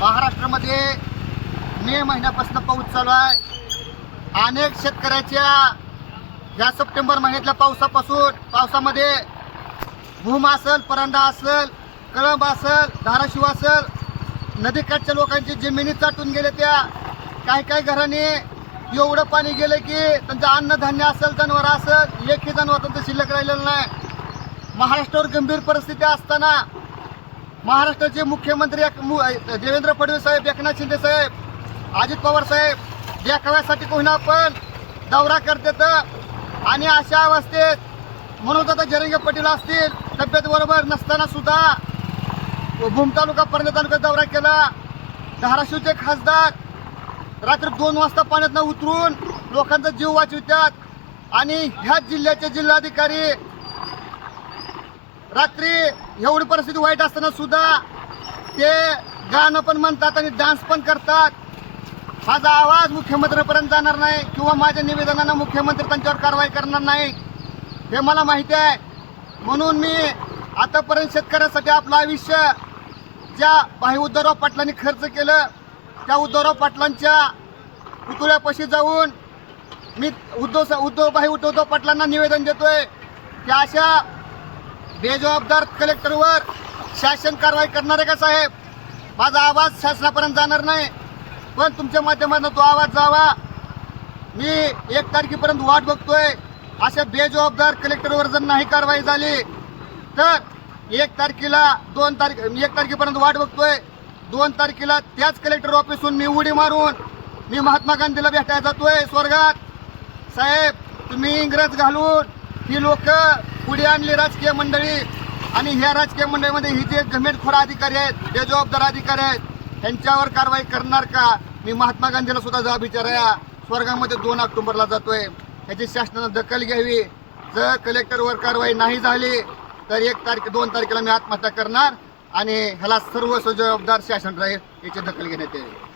महाराष्ट्रामध्ये मे महिन्यापासून पाऊस चालू आहे. अनेक शेतकऱ्याच्या या सप्टेंबर महिन्यातल्या पावसापासून पावसामध्ये भूम असेल परांडा असेल कळंब असेल धाराशिव असेल नदीकाठच्या लोकांची जमिनी चाटून गेल्या त्या. काही काही घरांनी एवढं पाणी गेलं की त्यांचं अन्नधान्य असेल जनावर असेल एकही जनावर त्यांचं शिल्लक राहिलेलं नाही. महाराष्ट्रावर गंभीर परिस्थिती असताना महाराष्ट्राचे मुख्यमंत्री एक- मु- देवेंद्र फडणवीस साहेब एकनाथ शिंदे साहेब अजित पवार साहेब देखाव्यासाठी कोणा पण दौरा करतात. आणि अशा अवस्थेत म्हणून आता जरंगे पाटील असतील तब्येत बरोबर नसताना सुद्धा भूम तालुका परणे तालुक्यात दौरा केला. धाराशिवचे खासदार रात्री दोन वाजता पाण्यात उतरून लोकांचा जीव वाचवितात. आणि ह्या जिल्ह्याचे जिल्हाधिकारी रात्री एवढी परिस्थिती वाईट असताना सुद्धा ते गाणं पण म्हणतात आणि डान्स पण करतात. माझा आवाज मुख्यमंत्र्यांपर्यंत जाणार नाही किंवा माझ्या निवेदनानं मुख्यमंत्री त्यांच्यावर कारवाई करणार नाही हे मला माहिती आहे. म्हणून मी आतापर्यंत शेतकऱ्यासाठी आपलं आयुष्य ज्या भाई उद्धवराव पाटलांनी खर्च केलं त्या उद्धवराव पाटलांच्या पुतळ्यापाशी जाऊन मी उद्धव उद्धवभाई भाई पाटलांना निवेदन देतोय की अशा बेजबाबदार कलेक्टरवर शासन कारवाई करणार आहे का साहेब? माझा आवाज शासनापर्यंत जाणार नाही पण तुमच्या माध्यमातून तो आवाज जावा. मी एक तारखेपर्यंत वाट बघतोय. अशा बेजबाबदार कलेक्टरवर जर नाही कारवाई झाली तर एक तारखेला दोन तारीख एक तारखेपर्यंत वाट बघतोय. दोन तारखेला त्याच कलेक्टर ऑफिसहून मी उडी मारून मी महात्मा गांधीला भेटायला जातोय स्वर्गात. साहेब तुम्ही इंग्रज घालून ही लोक पुढे आणली राजकीय मंडळी. आणि ह्या राजकीय मंडळीमध्ये ही जे गमेटखोर अधिकारी आहेत बेजबाबदार अधिकारी आहेत त्यांच्यावर कारवाई करणार का? मी महात्मा गांधीला सुद्धा जबाब विचाराया. स्वर्गामध्ये दोन ऑक्टोबरला जातोय. याची शासनानं दखल घ्यावी. जर कलेक्टरवर कारवाई नाही झाली तर एक तारखे दोन तारखेला मी आत्महत्या करणार. आणि ह्याला सर्व जबाबदार शासन राहील याची दखल घेण्यात येईल.